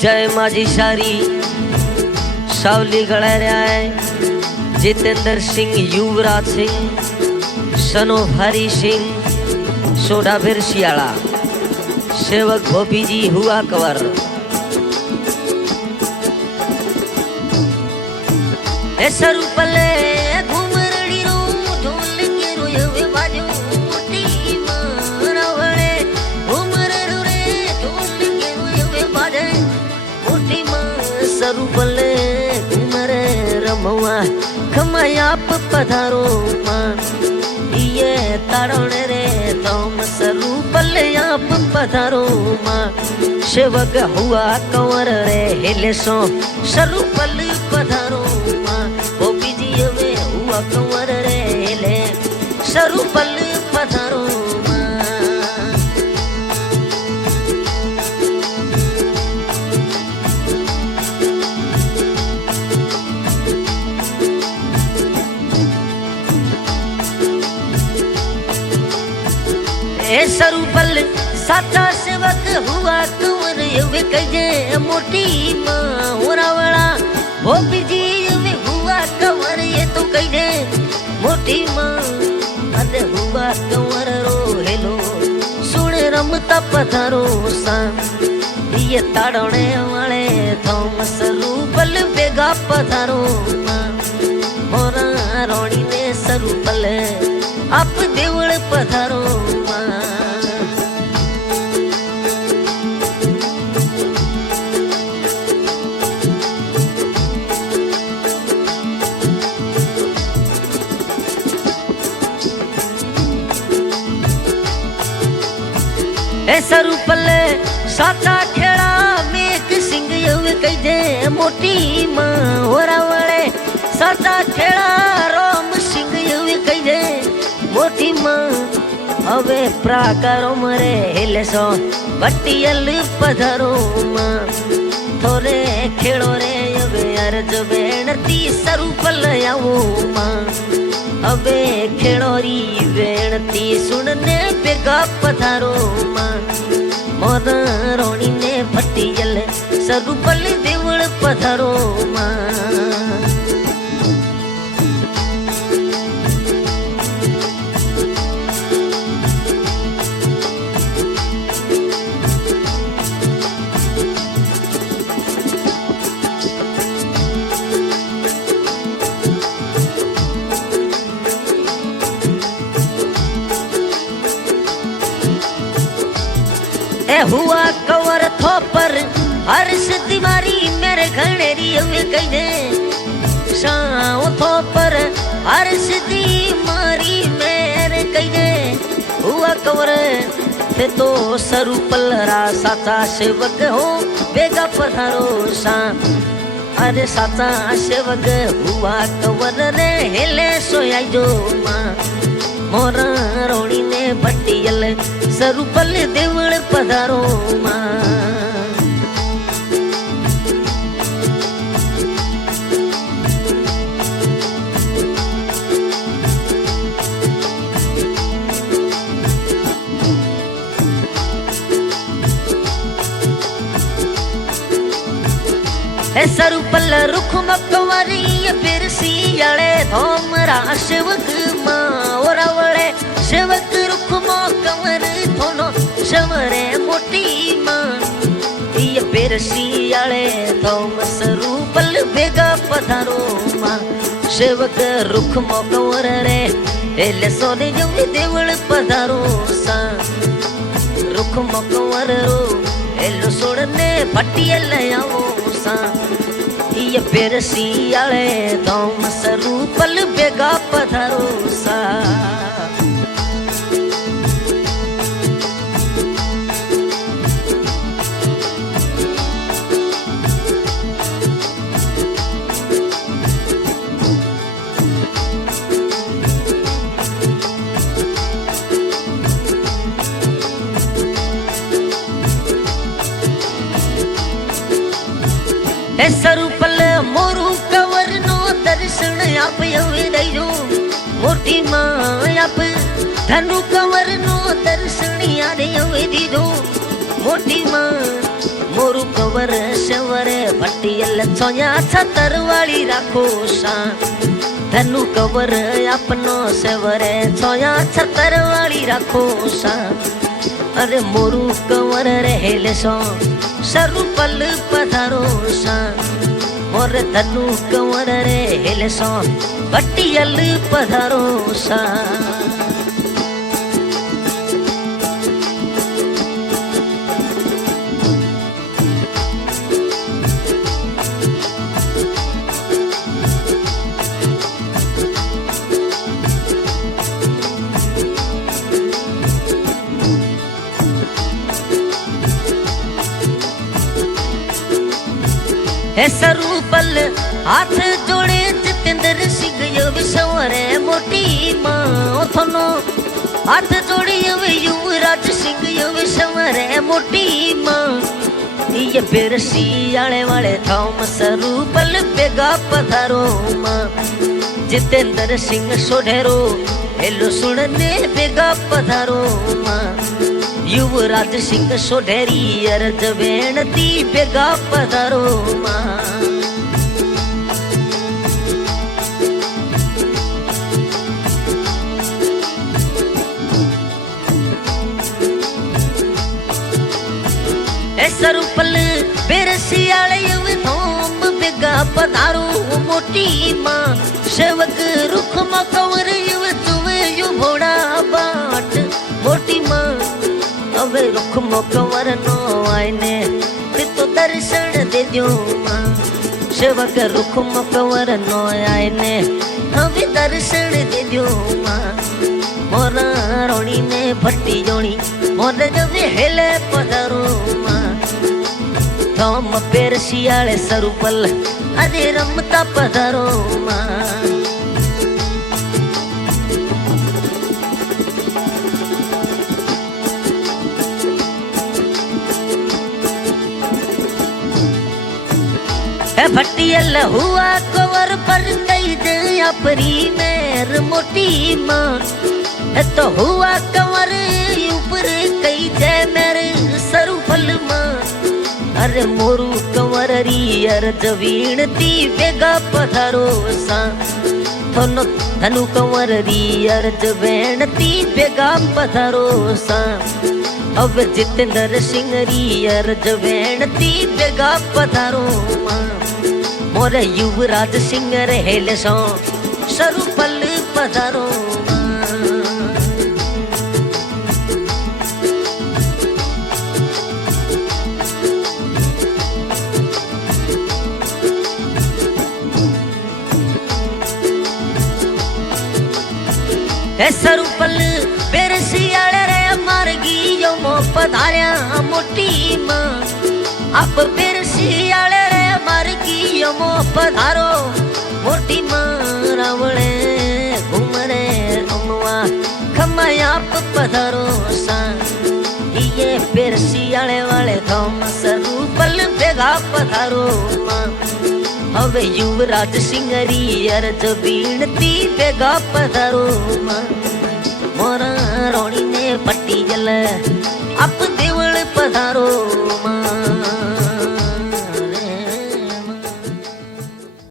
जय माझी शारी सावली गळ्याऱ्याय जितेंद्र सिंह युवराज सिंह सनो भारी सिंह सोडा बिरसियाला सेवक भोपी जी हुआ कवर सरू पले घुमरड़ी रो ढोल के रोयवे बाजो मोटी मारवळे घुमर रे ढोल के रोयवे बाजे मोटी मा सरू पले घुमर रमवा खमायाप पधारो मा ये ताड़ोणे रे तोम सरू पले आप पधारो मा सेवक हुआ कंवर रे हिले सो सरू पल पधारो गोपी जी वे हुआ कंवर रे ले सरू पल पधारो ए सरू पल साचा सेवक हुआ कंवर वे कहे मोटी माँ होरावड़ा गोपी जी कंवर ये तो कही दे मोटी माँ अरे हुआ कंवर रो हेलो सुन रमता पधारो सा ये ताड़ोने वाले थोमस रूपल बेगा पधारो माँ मोरा रोणी ने सरूपल आप देवल पधारो माँ सरू पले साचा खेड़ा मेक सिंह यवे कही दे मोटी माँ होरावळे साचा खेड़ा रोम सिंह यवे कही दे मोटी माँ हवे प्राकारो मरे हिले सो बट्टियल पधारो माँ थोरे खेड़ो रे यवे अर्ज बेणती सरू पल आवो माँ अबे खेड़ोरी बेणती सुनने बेगा पधारो माँ मोदा रोणी ने भट्टियल सरूपल देवल पधारो माँ हुआ कंवर थोपर हर्ष तिवारी मेरे घनेरी वे कही दे शाव थोपर हर्ष तिवारी मेरे कही दे हुआ कंवर ते तो सरू पलरा साचा सेवक हो बेगा पधारो सा अरे साचा सेवक हुआ कंवर रे हिले सोया जो माँ मोरा रोणी ने भट्टियल सरूपल देवल पधारो माँ सरूपल रुख मकवरी फिर सियाले धोमरा सेवक माँ ओरावळे सेवक रुख मकवर थोनो शवरे मोटी माँ ये फिर सियाले धोम सरूपल बेगा पधारो माँ सेवक रुख मकवर रे एले सोने जो देवल पधारो सा रुख मकवर रो एलो सोड़ने भट्टियल आवो सा ये फिर सियाले धोम सरूपल बेगा पधारो सा सरूपल मोरू कंवर नो दर्शन आप यवे दईजो मोटी माँ आप धनु कंवर नो दर्शन याद यवे दीजो मोटी माँ मोरू कवर सेवरे भटियल छोया छतर वाली राखो सा धनु कवर अपनो सेवरे छोया छतर वाली राखो सा अरे मोरू कवर रहेले सो सरु पल पधारो सा मोर धनु कंवर रे हेले सो भटियल पधारो सा सरूपल हाथ जोड़े जितेंद्र सिंह यो विसवरे मोटी माँ थनो हाथ जोड़ी युवराज सिंह यो विसवरे मोटी माँ ये बिरसी आने वाले थोम सरूपल बेगा पधारो माँ जितेंद्र सिंह सोढेरो हेलो सुनने बेगा पधारो माँ युवराज सिंह सोढेरी अर्ज बेनती बेगा पधारो माँ सरूपल बेरसियाले थोम बेगा पधारो मोटी माँ सेवक रुख मकवर तुवे यु भोड़ा बाट मोटी माँ अबे रुख मकवर नो आईने तो दर्शन दे दो माँ सेवक रुख मकवर नो आईने अबे दर्शन दे दो माँ मोरा रोणी में भट्टी जोड़ी मोर जब हेले पधारो माँ थोम बेरसियाले सरूपल अरे रमता पधारो माँ भटियल हुआ कवर पर कई दया परी मेर मोटी माँ तो हुआ कवर ऊपर कई जय मेरे सरूपल माँ अरे मोरू कंवर री अर्ज वीणती बेगा पधारो सा थोनो धनु कंवर री अर्ज वेणती बेगा पधारो सा अब जितेंद्र सिंह री अर्ज वेणती बेगा पधारो माँ मोर युवराज सिंह रहेले सो सरूपल पधारो सरूपल बेरसियाले रे मार्गी यो मो पधारिया मोटी माँ अब बेरसियाले रे मार्गी यो मो पधारो मोटी माँ रावणे घूमरे अमवा खमाया पधारो सा ये बेरसियाले वाले थोम सरूपल बेगा पधारो माँ अब युवराज सिंह री अर्ज वीणती बेगा पधारो माँ मोरा रोणी ने पट्टी जल आप देवल पधारो माँ